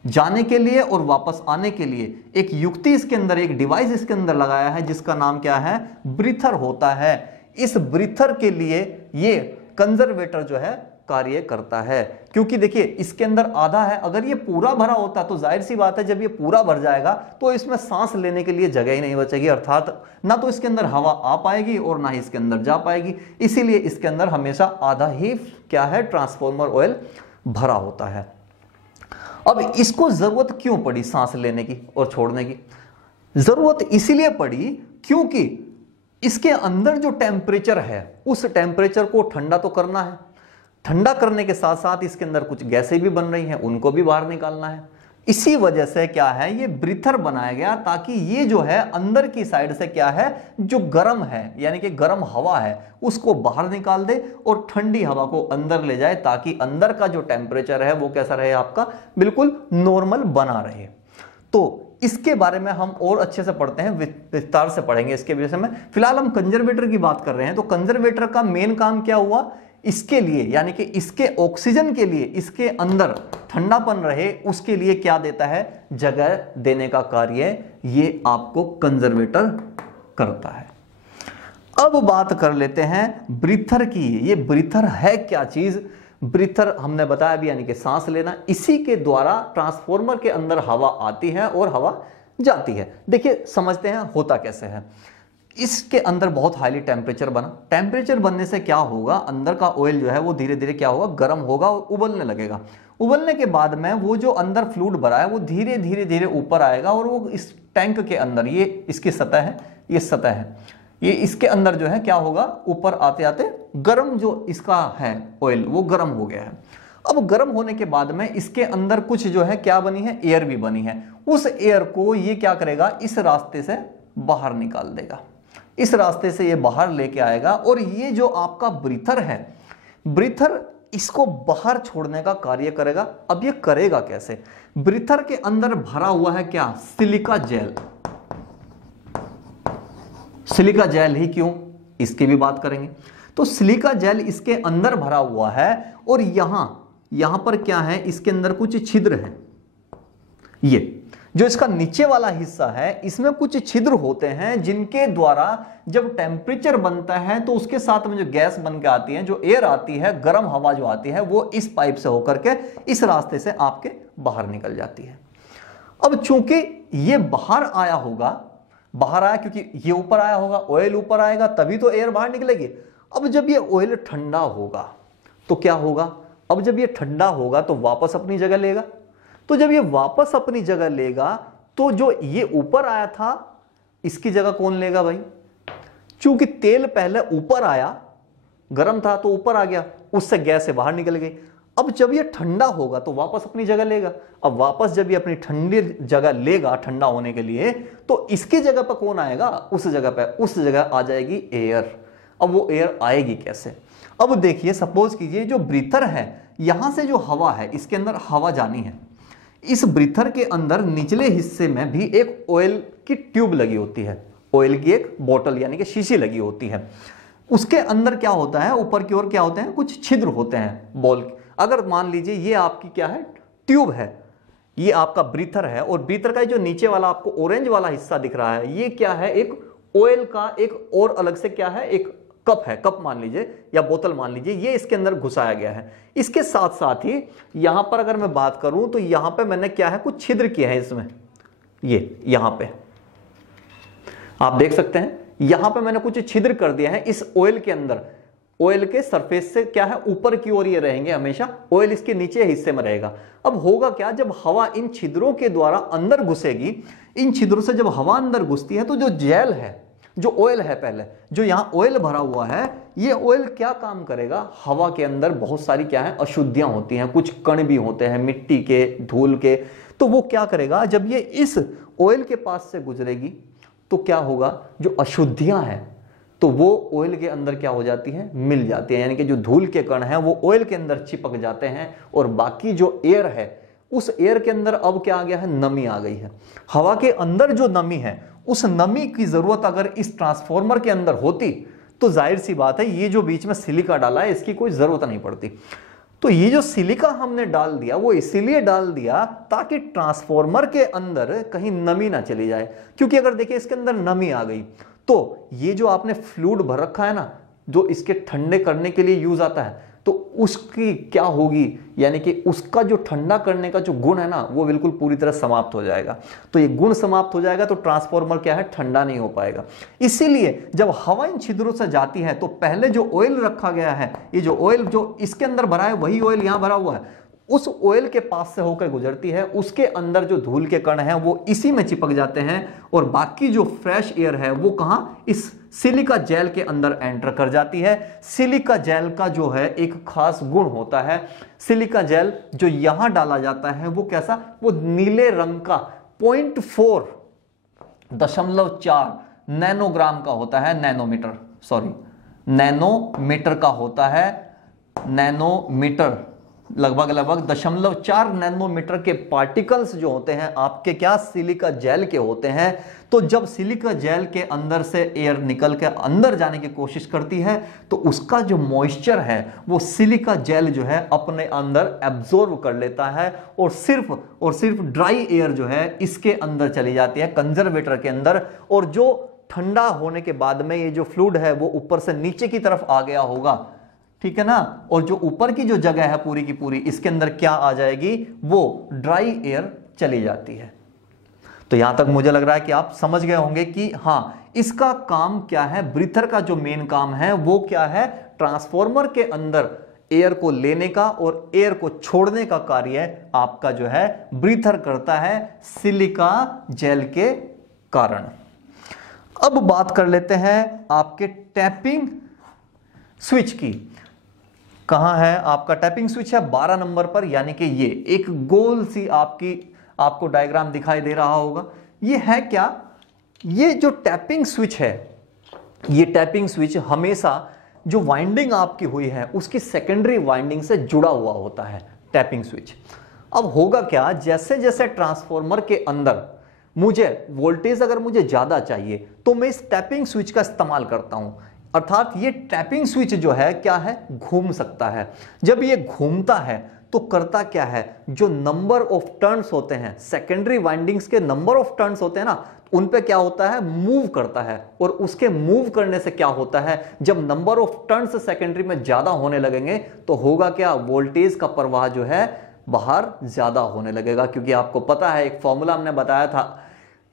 जाने के लिए और वापस आने के लिए एक युक्ति इसके अंदर, एक डिवाइस इसके अंदर लगाया है जिसका नाम क्या है, ब्रीथर होता है। इस ब्रीथर के लिए ये कंजर्वेटर जो है कार्य करता है। क्योंकि देखिए इसके अंदर आधा है, अगर ये पूरा भरा होता तो जाहिर सी बात है जब ये पूरा भर जाएगा तो इसमें सांस लेने के लिए जगह ही नहीं बचेगी, अर्थात ना तो इसके अंदर हवा आ पाएगी और ना ही इसके अंदर जा पाएगी। इसीलिए इसके अंदर हमेशा आधा ही क्या है, ट्रांसफॉर्मर ऑयल भरा होता है। अब इसको जरूरत क्यों पड़ी सांस लेने की और छोड़ने की, जरूरत इसीलिए पड़ी क्योंकि इसके अंदर जो टेम्परेचर है उस टेम्परेचर को ठंडा तो करना है। ठंडा करने के साथ साथ इसके अंदर कुछ गैसें भी बन रही हैं, उनको भी बाहर निकालना है। इसी वजह से क्या है, ये ब्रीथर बनाया गया ताकि ये जो है अंदर की साइड से क्या है, जो गर्म है यानी कि गर्म हवा है उसको बाहर निकाल दे और ठंडी हवा को अंदर ले जाए, ताकि अंदर का जो टेम्परेचर है वो कैसा रहे, आपका बिल्कुल नॉर्मल बना रहे। तो इसके बारे में हम और अच्छे से पढ़ते हैं, विस्तार से पढ़ेंगे इसके विषय में। फिलहाल हम कंजर्वेटर की बात कर रहे हैं। तो कंजर्वेटर का मेन काम क्या हुआ, इसके लिए यानी कि इसके ऑक्सीजन के लिए इसके अंदर ठंडापन रहे उसके लिए क्या देता है, जगह देने का कार्य ये आपको कंजर्वेटर करता है। अब बात कर लेते हैं ब्रीथर की। ये ब्रीथर है क्या चीज, ब्रीथर हमने बताया भी यानी कि सांस लेना। इसी के द्वारा ट्रांसफॉर्मर के अंदर हवा आती है और हवा जाती है। देखिए समझते हैं होता कैसे है। इसके अंदर बहुत हाईली टेम्परेचर बना, टेम्परेचर बनने से क्या होगा, अंदर का ऑयल जो है वो धीरे धीरे क्या होगा, गर्म होगा और उबलने लगेगा। उबलने के बाद में वो जो अंदर फ्लूइड भरा है वो धीरे धीरे धीरे ऊपर आएगा और वो इस टैंक के अंदर, ये इसकी सतह है, ये सतह है, ये इसके अंदर जो है क्या होगा, ऊपर आते आते गर्म जो इसका है ऑयल वो गर्म हो गया है। अब गर्म होने के बाद में इसके अंदर कुछ जो है क्या बनी है, एयर भी बनी है। उस एयर को ये क्या करेगा, इस रास्ते से बाहर निकाल देगा। इस रास्ते से ये बाहर लेके आएगा और ये जो आपका ब्रीथर है, ब्रीथर इसको बाहर छोड़ने का कार्य करेगा। अब ये करेगा कैसे? ब्रीथर के अंदर भरा हुआ है क्या? Silica gel. सिलिका जेल ही क्यों, इसकी भी बात करेंगे। तो सिलिका जेल इसके अंदर भरा हुआ है और यहां पर क्या है, इसके अंदर कुछ छिद्र है। ये जो इसका नीचे वाला हिस्सा है इसमें कुछ छिद्र होते हैं जिनके द्वारा जब टेम्परेचर बनता है तो उसके साथ में जो गैस बन के आती है, जो एयर आती है, गर्म हवा जो आती है, वो इस पाइप से होकर के इस रास्ते से आपके बाहर निकल जाती है। अब चूंकि ये बाहर आया होगा, बाहर आया क्योंकि ये ऊपर आया होगा, ऑयल ऊपर आएगा तभी तो एयर बाहर निकलेगी। अब जब ये ऑयल ठंडा होगा तो क्या होगा? अब जब ये ठंडा होगा तो वापस अपनी जगह लेगा। तो जब ये वापस अपनी जगह लेगा तो जो ये ऊपर आया था इसकी जगह कौन लेगा भाई? चूंकि तेल पहले ऊपर आया, गर्म था तो ऊपर आ गया, उससे गैस से बाहर निकल गई। अब जब ये ठंडा होगा तो वापस अपनी जगह लेगा। अब वापस जब ये अपनी ठंडी जगह लेगा ठंडा होने के लिए, तो इसकी जगह पर कौन आएगा? उस जगह पर, उस जगह आ जाएगी एयर। अब वो एयर आएगी कैसे? अब देखिए, सपोज कीजिए जो ब्रीथर है, यहां से जो हवा है इसके अंदर हवा जानी है। इस ब्रीथर के अंदर निचले हिस्से में भी एक ऑयल की ट्यूब लगी होती है, ऑयल की एक बोतल यानी कि शीशी लगी होती है। उसके अंदर क्या होता है, ऊपर की ओर क्या होते हैं, कुछ छिद्र होते हैं बॉल। अगर मान लीजिए ये आपकी क्या है, ट्यूब है, ये आपका ब्रीथर है और ब्रीथर का जो नीचे वाला आपको ऑरेंज वाला हिस्सा दिख रहा है, ये क्या है, एक ऑयल का एक और अलग से क्या है, एक कप है, कप मान लीजिए या बोतल मान लीजिए, ये इसके अंदर घुसाया गया है। इसके साथ साथ ही यहां पर अगर मैं बात करूं तो यहां पे मैंने क्या है, कुछ छिद्र किए हैं इसमें। ये यहां पे आप देख सकते हैं, यहां पे मैंने कुछ छिद्र कर दिया है इस ऑयल के अंदर। ऑयल के सरफेस से क्या है, ऊपर की ओर ये रहेंगे हमेशा, ऑयल इसके नीचे हिस्से में रहेगा। अब होगा क्या, जब हवा इन छिद्रों के द्वारा अंदर घुसेगी, इन छिद्रों से जब हवा अंदर घुसती है तो जो जेल है, जो ऑयल है, पहले जो यहां ऑयल भरा हुआ है, ये ऑयल क्या काम करेगा, हवा के अंदर बहुत सारी क्या है, अशुद्धियां होती हैं, कुछ कण भी होते हैं मिट्टी के, धूल के, तो वो क्या करेगा, जब ये इस ऑयल के पास से गुजरेगी तो क्या होगा, जो अशुद्धियां हैं तो वो ऑयल के अंदर क्या हो जाती है, मिल जाती है। यानी कि जो धूल के कण हैं वो ऑयल के अंदर चिपक जाते हैं और बाकी जो एयर है, उस एयर के अंदर अब क्या आ गया है, नमी आ गई है। हवा के अंदर जो नमी है, उस नमी की जरूरत अगर इस ट्रांसफॉर्मर के अंदर होती तो जाहिर सी बात है ये जो बीच में सिलिका डाला है इसकी कोई जरूरत नहीं पड़ती। तो ये जो सिलिका हमने डाल दिया वो इसीलिए डाल दिया ताकि ट्रांसफॉर्मर के अंदर कहीं नमी ना चली जाए, क्योंकि अगर देखिए इसके अंदर नमी आ गई तो ये जो आपने फ्लूइड भर रखा है ना, जो इसके ठंडे करने के लिए यूज आता है, तो उसकी क्या होगी, यानी कि उसका जो ठंडा करने का जो गुण है ना, वो बिल्कुल पूरी तरह समाप्त हो जाएगा। तो ये गुण समाप्त हो जाएगा तो ट्रांसफॉर्मर क्या है, ठंडा नहीं हो पाएगा। इसीलिए जब हवा इन छिद्रों से जाती है तो पहले जो ऑयल रखा गया है, ये जो ऑयल जो इसके अंदर भरा है वही ऑयल यहां भरा हुआ है, उस ऑयल के पास से होकर गुजरती है, उसके अंदर जो धूल के कण हैं वो इसी में चिपक जाते हैं और बाकी जो फ्रेश एयर है वो कहां, इस सिलिका जेल के अंदर एंटर कर जाती है। सिलिका जेल का जो है एक खास गुण होता है, सिलिका जेल जो यहां डाला जाता है वो कैसा, वो नीले रंग का 0.4 नैनोग्राम का होता है, नैनोमीटर का होता है, नैनोमीटर लगभग 0.4 नैनोमीटर के पार्टिकल्स जो होते हैं आपके क्या, सिलिका जेल के होते हैं। तो जब सिलिका जेल के अंदर से एयर निकल के अंदर जाने की कोशिश करती है तो उसका जो मॉइस्चर है वो सिलिका जेल जो है अपने अंदर एब्जॉर्ब कर लेता है और सिर्फ ड्राई एयर जो है इसके अंदर चली जाती है, कंजर्वेटर के अंदर। और जो ठंडा होने के बाद में ये जो फ्लूइड है वो ऊपर से नीचे की तरफ आ गया होगा, ठीक है ना, और जो ऊपर की जो जगह है पूरी की पूरी, इसके अंदर क्या आ जाएगी, वो ड्राई एयर चली जाती है। तो यहां तक मुझे लग रहा है कि आप समझ गए होंगे कि हां, इसका काम क्या है, ब्रीथर का जो मेन काम है वो क्या है, ट्रांसफॉर्मर के अंदर एयर को लेने का और एयर को छोड़ने का कार्य आपका जो है ब्रीथर करता है सिलिका जेल के कारण। अब बात कर लेते हैं आपके टैपिंग स्विच की। कहां है आपका टैपिंग स्विच है, 12 नंबर पर, यानी कि ये एक गोल सी आपको डायग्राम दिखाई दे रहा होगा। ये है क्या, ये जो टैपिंग स्विच है ये टैपिंग स्विच हमेशा जो वाइंडिंग आपकी हुई है उसकी सेकेंडरी वाइंडिंग से जुड़ा हुआ होता है टैपिंग स्विच। अब होगा क्या, जैसे जैसे ट्रांसफॉर्मर के अंदर मुझे वोल्टेज अगर मुझे ज्यादा चाहिए तो मैं इस टैपिंग स्विच का इस्तेमाल करता हूं, अर्थात ये टैपिंग स्विच जो है क्या है, घूम सकता है। जब ये घूमता है तो करता क्या है, जो नंबर ऑफ टर्न्स होते हैं, सेकेंडरी वाइंडिंग्स के नंबर ऑफ टर्न्स होते हैं ना, उन पे क्या होता है, मूव करता है। और उसके मूव करने से क्या होता है, जब नंबर ऑफ टर्न्स सेकेंडरी में ज्यादा होने लगेंगे तो होगा क्या, वोल्टेज का प्रवाह जो है बाहर ज्यादा होने लगेगा। क्योंकि आपको पता है एक फॉर्मूला हमने बताया था,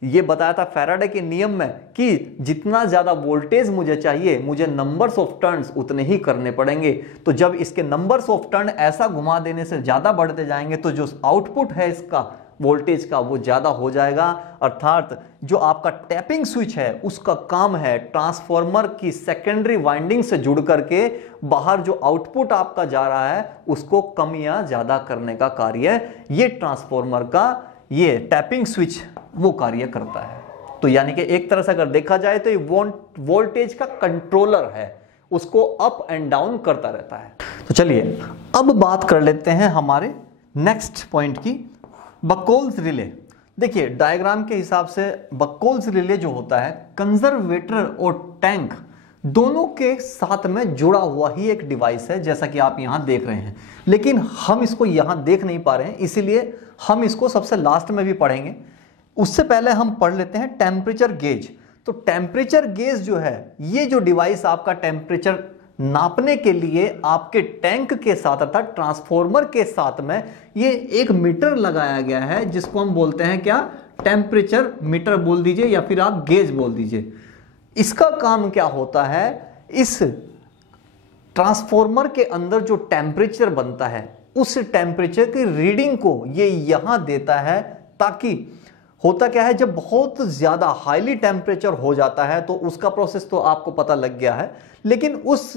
ये बताया था फैराडे के नियम में कि जितना ज्यादा वोल्टेज मुझे चाहिए, मुझे नंबर्स ऑफ टर्न्स उतने ही करने पड़ेंगे। तो जब इसके नंबर्स ऑफ टर्न ऐसा घुमा देने से ज्यादा बढ़ते जाएंगे तो जो आउटपुट है इसका वोल्टेज का वो ज्यादा हो जाएगा। अर्थात जो आपका टैपिंग स्विच है उसका काम है ट्रांसफॉर्मर की सेकेंडरी वाइंडिंग से जुड़ करके बाहर जो आउटपुट आपका जा रहा है उसको कम या ज्यादा करने का कार्य ये ट्रांसफॉर्मर का ये टैपिंग स्विच वो कार्य करता है। तो यानी कि एक तरह से अगर देखा जाए तो ये वोल्टेज का कंट्रोलर है, उसको अप एंड डाउन करता रहता है। तो चलिए अब बात कर लेते हैं हमारे नेक्स्ट पॉइंट की, बकोल्स रिले। देखिए डायग्राम के हिसाब से बकोल्स रिले जो होता है कंजर्वेटर और टैंक दोनों के साथ में जुड़ा हुआ ही एक डिवाइस है, जैसा कि आप यहां देख रहे हैं। लेकिन हम इसको यहां देख नहीं पा रहे हैं, इसीलिए हम इसको सबसे लास्ट में भी पढ़ेंगे। उससे पहले हम पढ़ लेते हैं टेम्परेचर गेज। तो टेम्परेचर गेज जो है, ये जो डिवाइस आपका टेम्परेचर नापने के लिए आपके टैंक के साथ अर्थात ट्रांसफॉर्मर के साथ में ये एक मीटर लगाया गया है, जिसको हम बोलते हैं क्या, टेम्परेचर मीटर बोल दीजिए या फिर आप गेज बोल दीजिए। इसका काम क्या होता है, इस ट्रांसफॉर्मर के अंदर जो टेम्परेचर बनता है उस टेम्परेचर की रीडिंग को ये यहां देता है, ताकि होता क्या है, जब बहुत ज्यादा हाईली टेम्परेचर हो जाता है तो उसका प्रोसेस तो आपको पता लग गया है, लेकिन उस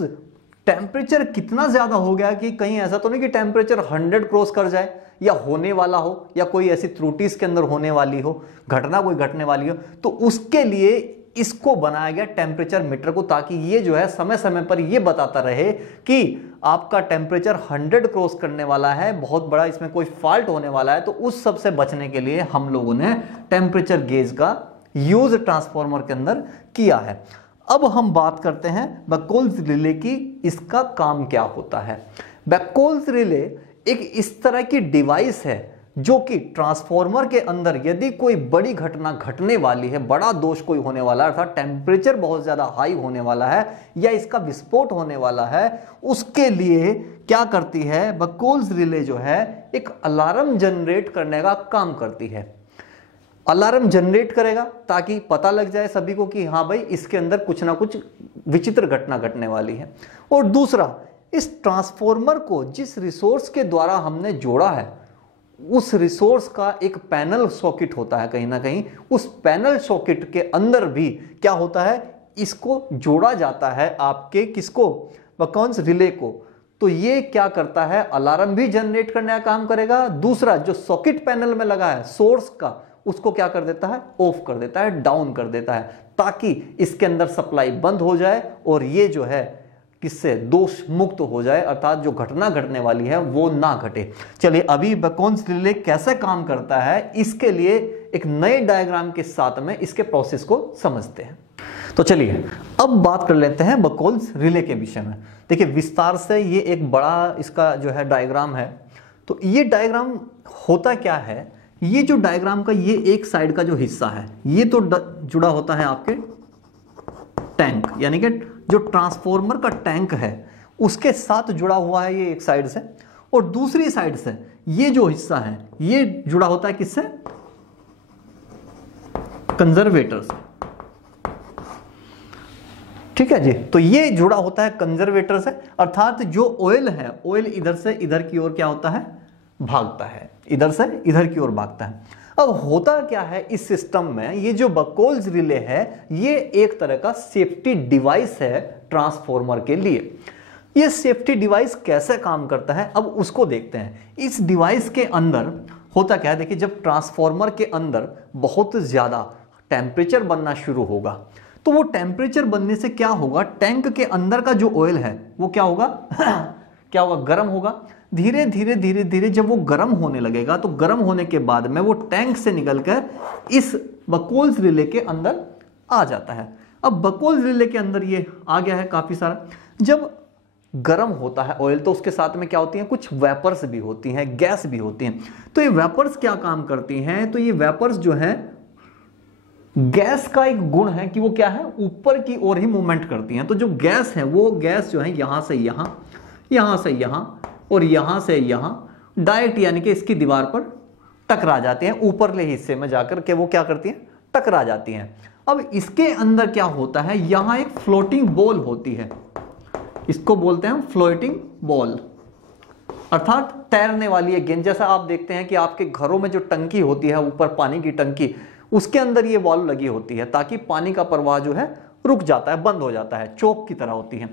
टेम्परेचर कितना ज्यादा हो गया कि कहीं ऐसा तो नहीं कि टेम्परेचर 100 क्रॉस कर जाए या होने वाला हो, या कोई ऐसी त्रुटि इसके अंदर होने वाली हो, घटना कोई घटने वाली हो, तो उसके लिए इसको बनाया गया टेम्परेचर मीटर को, ताकि ये जो है समय समय पर ये बताता रहे कि आपका टेम्परेचर 100 क्रॉस करने वाला है, बहुत बड़ा इसमें कोई फॉल्ट होने वाला है। तो उस सब से बचने के लिए हम लोगों ने टेम्परेचर गेज का यूज ट्रांसफॉर्मर के अंदर किया है। अब हम बात करते हैं बकोल्स रिले की, इसका काम क्या होता है। बकोल्स रिले एक इस तरह की डिवाइस है जो कि ट्रांसफॉर्मर के अंदर यदि कोई बड़ी घटना घटने वाली है, बड़ा दोष कोई होने वाला है, अर्थात टेम्परेचर बहुत ज्यादा हाई होने वाला है या इसका विस्फोट होने वाला है, उसके लिए क्या करती है, बकोल्स रिले जो है एक अलार्म जनरेट करने का काम करती है। अलार्म जनरेट करेगा ताकि पता लग जाए सभी को कि हाँ भाई इसके अंदर कुछ ना कुछ विचित्र घटना घटने वाली है। और दूसरा, इस ट्रांसफॉर्मर को जिस रिसोर्स के द्वारा हमने जोड़ा है उस रिसोर्स का एक पैनल सॉकेट होता है, कहीं ना कहीं उस पैनल सॉकेट के अंदर भी क्या होता है, इसको जोड़ा जाता है आपके किसको, बकोल्स रिले को। तो ये क्या करता है, अलार्म भी जनरेट करने का काम करेगा, दूसरा जो सॉकेट पैनल में लगा है सोर्स का उसको क्या कर देता है, ऑफ कर देता है, डाउन कर देता है, ताकि इसके अंदर सप्लाई बंद हो जाए और ये जो है किससे, दोष मुक्त हो जाए, अर्थात जो घटना घटने वाली है वो ना घटे। चलिए अभी बकोल्स रिले कैसे काम करता है इसके लिए एक नए डायग्राम के साथ में इसके प्रोसेस को समझते हैं। तो चलिए अब बात कर लेते हैं बकोल्स रिले के विषय में। देखिए विस्तार से ये एक बड़ा इसका जो है डायग्राम है। तो ये डायग्राम होता क्या है, ये जो डायग्राम का ये एक साइड का जो हिस्सा है ये तो जुड़ा होता है आपके टैंक, यानी कि जो ट्रांसफॉर्मर का टैंक है उसके साथ जुड़ा हुआ है ये एक साइड से, और दूसरी साइड से ये जो हिस्सा है ये जुड़ा होता है किससे, कंजर्वेटर से। ठीक है जी, तो ये जुड़ा होता है कंजर्वेटर से, अर्थात जो ऑयल है, ऑयल इधर से इधर की ओर क्या होता है, भागता है, इधर से इधर की ओर भागता है। अब होता क्या है इस सिस्टम में, ये जो बकोल्स रिले है ये एक तरह का सेफ्टी डिवाइस है ट्रांसफॉर्मर के लिए। ये सेफ्टी डिवाइस कैसे काम करता है अब उसको देखते हैं। इस डिवाइस के अंदर होता क्या है, देखिए जब ट्रांसफॉर्मर के अंदर बहुत ज्यादा टेम्परेचर बनना शुरू होगा तो वो टेम्परेचर बनने से क्या होगा, टैंक के अंदर का जो ऑयल है वो क्या होगा क्या होगा, गर्म होगा। धीरे धीरे धीरे धीरे जब वो गर्म होने लगेगा तो गर्म होने के बाद में वो टैंक से निकलकर इस बकोल्स रिले के अंदर आ जाता है। अब बकोल्स रिले के अंदर ये आ गया है काफी सारा। जब गर्म होता है ऑयल तो उसके साथ में क्या होती हैं, कुछ वेपर्स भी होती हैं, गैस भी होती हैं। तो ये वेपर्स क्या काम करती हैं, तो ये वेपर्स जो है गैस का एक गुण है कि वो क्या है, ऊपर की ओर ही मूवमेंट करती हैं। तो जो गैस है वो गैस जो है यहां से यहां, यहां से यहां और यहां से यहां डायरेक्ट यानी कि इसकी दीवार पर टकरा जाती हैं, ऊपरले हिस्से में जाकर के वो क्या करती हैं, टकरा जाती हैं। अब इसके अंदर क्या होता है, यहां एक फ्लोटिंग बॉल होती है, इसको बोलते हैं फ्लोटिंग बॉल, अर्थात तैरने वाली एक गेंद। जैसा आप देखते हैं कि आपके घरों में जो टंकी होती है ऊपर पानी की टंकी, उसके अंदर ये वॉल्व लगी होती है ताकि पानी का प्रवाह जो है रुक जाता है, बंद हो जाता है, चोक की तरह होती है।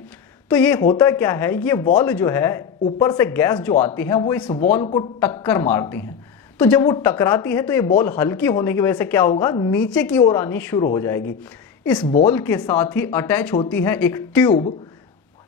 तो ये होता क्या है, ये वॉल्व जो है ऊपर से गैस जो आती है वो इस वॉल्व को टक्कर मारती है। तो जब वो टकराती है तो ये बॉल हल्की होने की वजह से क्या होगा, नीचे की ओर आनी शुरू हो जाएगी। इस बॉल के साथ ही अटैच होती है एक ट्यूब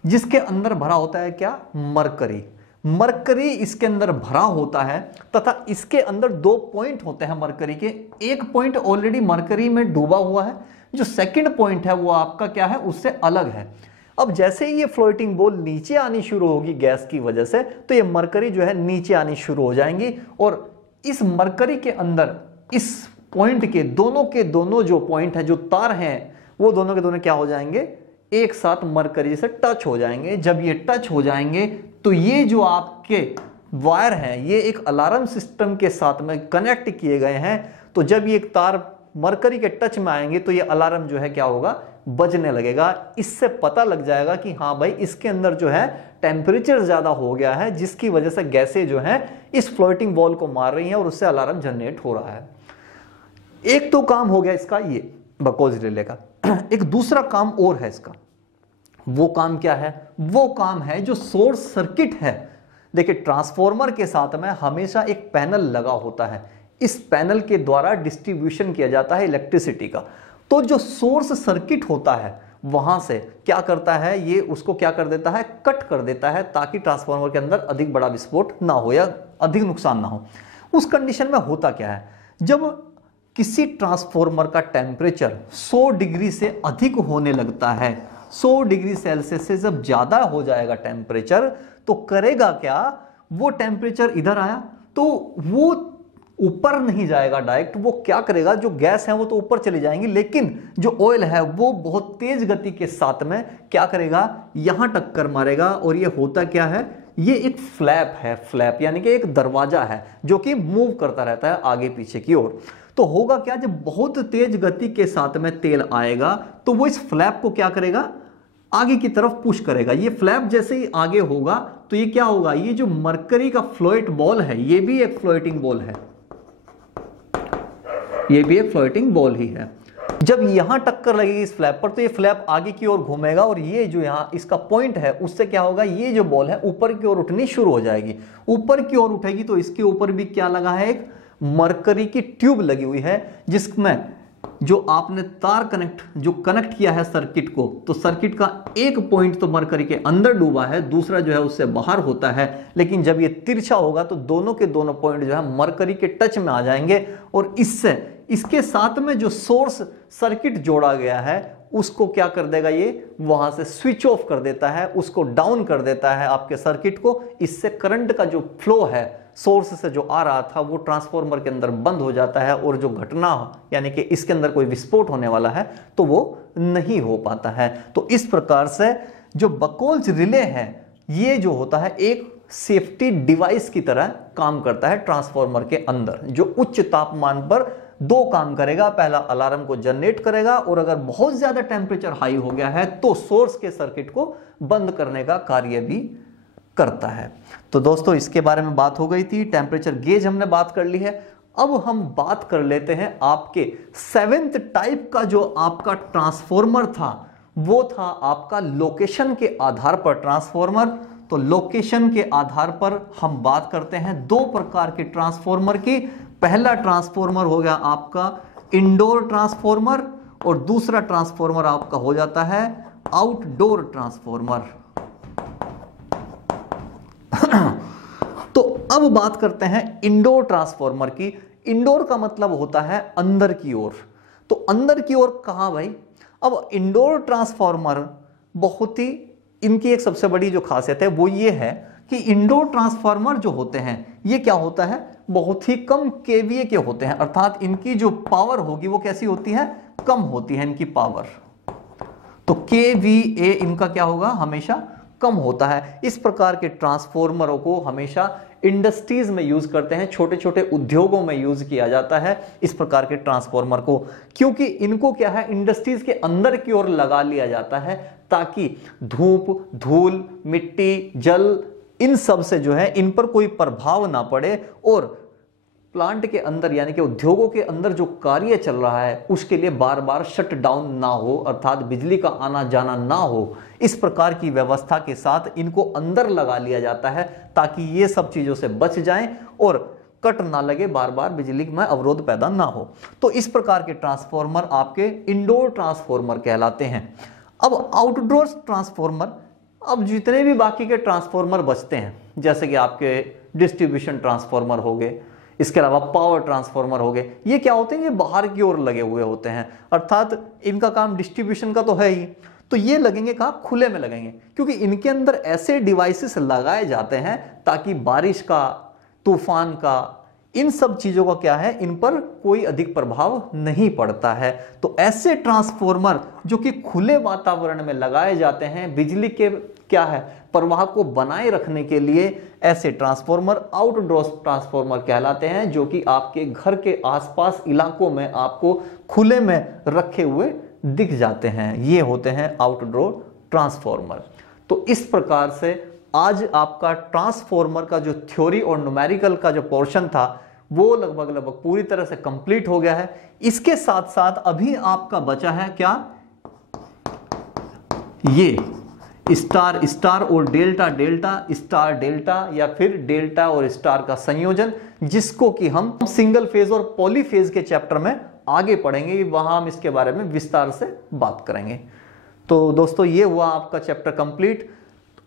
जिसके अंदर भरा होता है क्या, मरकरी। मरकरी इसके अंदर भरा होता है तथा इसके अंदर 2 पॉइंट होते हैं मरकरी के। एक पॉइंट ऑलरेडी मरकरी में डूबा हुआ है, जो सेकंड पॉइंट है वो आपका क्या है, उससे अलग है। अब जैसे ही ये फ्लोटिंग बॉल नीचे आनी शुरू होगी गैस की वजह से, तो ये मरकरी जो है नीचे आनी शुरू हो जाएंगी और इस मरकरी के अंदर इस पॉइंट के दोनों जो पॉइंट है, जो तार हैं, वो दोनों के दोनों क्या हो जाएंगे, एक साथ मरकरी से टच हो जाएंगे। जब ये टच हो जाएंगे तो ये जो आपके वायर हैं ये एक अलार्म सिस्टम के साथ में कनेक्ट किए गए हैं। तो जब ये तार मरकरी के टच में आएंगे तो ये अलार्म जो है क्या होगा, बजने लगेगा। इससे पता लग जाएगा कि हाँ भाई इसके अंदर जो है टेम्परेचर ज्यादा हो गया है, जिसकी वजह से गैसें जो है इस फ्लोटिंग बॉल को मार रही हैं और उससे अलार्म जनरेट हो रहा है। एक तो काम हो गया इसका ये बकोल्स रिले का। एक दूसरा काम और है इसका, वो काम क्या है, वो काम है जो सोर्स सर्किट है। देखिए ट्रांसफॉर्मर के साथ में हमेशा एक पैनल लगा होता है, इस पैनल के द्वारा डिस्ट्रीब्यूशन किया जाता है इलेक्ट्रिसिटी का। तो जो सोर्स सर्किट होता है वहां से क्या करता है, ये उसको क्या कर देता है, कट कर देता है ताकि ट्रांसफॉर्मर के अंदर अधिक बड़ा विस्फोट ना हो या अधिक नुकसान ना हो। उस कंडीशन में होता क्या है, जब किसी ट्रांसफॉर्मर का टेम्परेचर 100 डिग्री से अधिक होने लगता है, 100 डिग्री सेल्सियस से जब ज्यादा हो जाएगा टेम्परेचर, तो करेगा क्या, वो टेम्परेचर इधर आया तो वो ऊपर नहीं जाएगा डायरेक्ट, वो क्या करेगा, जो गैस है वो तो ऊपर चली जाएंगी, लेकिन जो ऑयल है वो बहुत तेज गति के साथ में क्या करेगा, यहां टक्कर मारेगा। और ये होता क्या है, ये एक फ्लैप है, फ्लैप यानी कि एक दरवाजा है जो कि मूव करता रहता है आगे पीछे की ओर। तो होगा क्या, जब बहुत तेज गति के साथ में तेल आएगा तो वो इस फ्लैप को क्या करेगा, आगे की तरफ पुश करेगा। ये फ्लैप जैसे ही आगे होगा तो ये क्या होगा, ये जो मरकरी का फ्लोट बॉल है ये भी एक फ्लोटिंग बॉल है, ये भी एक फ्लोटिंग बॉल ही है। जब यहां टक्कर लगेगी इस फ्लैप पर तो ये फ्लैप आगे की ओर घूमेगा और ये जो यहां इसका पॉइंट है उससे क्या होगा, ये जो बॉल है ऊपर की ओर उठनी शुरू हो जाएगी। ऊपर की ओर उठेगी तो इसके ऊपर भी क्या लगा है, एक मरकरी की ट्यूब लगी हुई है, जिसमें जो आपने तार कनेक्ट किया है सर्किट को, तो सर्किट का एक पॉइंट तो मरकरी के अंदर डूबा है, दूसरा जो है उससे बाहर होता है। लेकिन जब ये तिरछा होगा तो दोनों के दोनों पॉइंट जो है मरकरी के टच में आ जाएंगे और इससे इसके साथ में जो सोर्स सर्किट जोड़ा गया है उसको क्या कर देगा, ये वहां से स्विच ऑफ कर देता है, उसको डाउन कर देता है आपके सर्किट को। इससे करंट का जो फ्लो है सोर्स से जो आ रहा था वो ट्रांसफॉर्मर के अंदर बंद हो जाता है और जो घटना यानी कि इसके अंदर कोई विस्फोट होने वाला है तो वो नहीं हो पाता है। तो इस प्रकार से जो बकोल्स रिले है ये जो होता है एक सेफ्टी डिवाइस की तरह काम करता है ट्रांसफॉर्मर के अंदर, जो उच्च तापमान पर 2 काम करेगा। पहला अलार्म को जनरेट करेगा और अगर बहुत ज्यादा टेम्परेचर हाई हो गया है तो सोर्स के सर्किट को बंद करने का कार्य भी करता है। तो दोस्तों इसके बारे में बात हो गई थी, टेम्परेचर गेज हमने बात कर ली है। अब हम बात कर लेते हैं आपके 7th टाइप का जो आपका ट्रांसफॉर्मर था, वो था आपका लोकेशन के आधार पर ट्रांसफॉर्मर। तो लोकेशन के आधार पर हम बात करते हैं 2 प्रकार के ट्रांसफॉर्मर की। पहला ट्रांसफॉर्मर हो गया आपका इंडोर ट्रांसफॉर्मर और दूसरा ट्रांसफॉर्मर आपका हो जाता है आउटडोर ट्रांसफॉर्मर। तो अब बात करते हैं इंडोर ट्रांसफॉर्मर की। इंडोर का मतलब होता है अंदर की ओर। तो अंदर की ओर कहां भाई? अब इंडोर ट्रांसफॉर्मर बहुत ही, इनकी एक सबसे बड़ी जो खासियत है वो ये है कि इंडोर ट्रांसफार्मर जो होते हैं ये क्या होता है, बहुत ही कम केवीए के होते हैं, अर्थात इनकी जो पावर होगी वो कैसी होती है, कम होती है इनकी पावर। तो केवीए इनका क्या होगा, हमेशा कम होता है। इस प्रकार के ट्रांसफॉर्मरों को हमेशा इंडस्ट्रीज में यूज करते हैं, छोटे छोटे उद्योगों में यूज किया जाता है इस प्रकार के ट्रांसफॉर्मर को, क्योंकि इनको क्या है, इंडस्ट्रीज के अंदर की ओर लगा लिया जाता है ताकि धूप, धूल, मिट्टी, जल, इन सब से जो है इन पर कोई प्रभाव ना पड़े और प्लांट के अंदर यानी कि उद्योगों के अंदर जो कार्य चल रहा है उसके लिए बार बार शट डाउन ना हो, अर्थात बिजली का आना जाना ना हो। इस प्रकार की व्यवस्था के साथ इनको अंदर लगा लिया जाता है ताकि ये सब चीजों से बच जाएं और कट ना लगे, बार बार बिजली में अवरोध पैदा ना हो। तो इस प्रकार के ट्रांसफॉर्मर आपके इंडोर ट्रांसफॉर्मर कहलाते हैं। अब आउटडोर ट्रांसफॉर्मर, अब जितने भी बाकी के ट्रांसफॉर्मर बचते हैं, जैसे कि आपके डिस्ट्रीब्यूशन ट्रांसफॉर्मर हो गए, इसके अलावा पावर ट्रांसफॉर्मर हो गए, ये क्या होते हैं, ये बाहर की ओर लगे हुए होते हैं, अर्थात इनका काम डिस्ट्रीब्यूशन का तो है ही, तो ये लगेंगे कहाँ, खुले में लगेंगे, क्योंकि इनके अंदर ऐसे डिवाइसेस लगाए जाते हैं ताकि बारिश का, तूफान का, इन सब चीजों का क्या है, इन पर कोई अधिक प्रभाव नहीं पड़ता है। तो ऐसे ट्रांसफॉर्मर जो कि खुले वातावरण में लगाए जाते हैं, बिजली के क्या है, प्रवाह को बनाए रखने के लिए, ऐसे ट्रांसफॉर्मर आउटडोर ट्रांसफॉर्मर कहलाते हैं, जो कि आपके घर के आसपास इलाकों में आपको खुले में रखे हुए दिख जाते हैं। ये होते हैं आउटडोर ट्रांसफॉर्मर। तो इस प्रकार से आज आपका ट्रांसफॉर्मर का जो थ्योरी और न्यूमेरिकल का जो पोर्शन था वो लगभग पूरी तरह से कंप्लीट हो गया है। इसके साथ साथ अभी आपका बचा है क्या, ये स्टार स्टार और डेल्टा डेल्टा, स्टार डेल्टा, या फिर डेल्टा और स्टार का संयोजन, जिसको कि हम सिंगल फेज और पॉलीफेज के चैप्टर में आगे पढ़ेंगे, वहां हम इसके बारे में विस्तार से बात करेंगे। तो दोस्तों ये हुआ आपका चैप्टर कंप्लीट।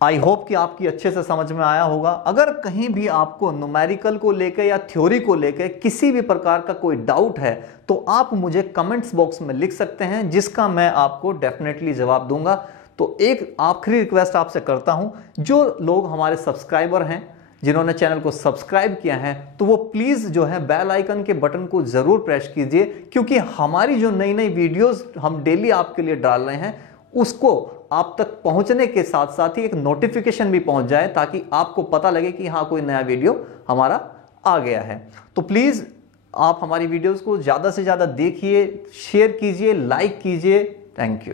आई होप कि आपकी अच्छे से समझ में आया होगा। अगर कहीं भी आपको न्यूमेरिकल को लेकर या थ्योरी को लेकर किसी भी प्रकार का कोई डाउट है तो आप मुझे कमेंट्स बॉक्स में लिख सकते हैं, जिसका मैं आपको डेफिनेटली जवाब दूंगा। तो एक आखिरी रिक्वेस्ट आपसे करता हूं, जो लोग हमारे सब्सक्राइबर हैं, जिन्होंने चैनल को सब्सक्राइब किया है, तो वो प्लीज जो है बेल आइकन के बटन को जरूर प्रेस कीजिए, क्योंकि हमारी जो नई नई वीडियोस हम डेली आपके लिए डाल रहे हैं उसको आप तक पहुंचने के साथ साथ ही एक नोटिफिकेशन भी पहुंच जाए, ताकि आपको पता लगे कि हाँ कोई नया वीडियो हमारा आ गया है। तो प्लीज आप हमारी वीडियोस को ज्यादा से ज्यादा देखिए, शेयर कीजिए, लाइक कीजिए। Thank you.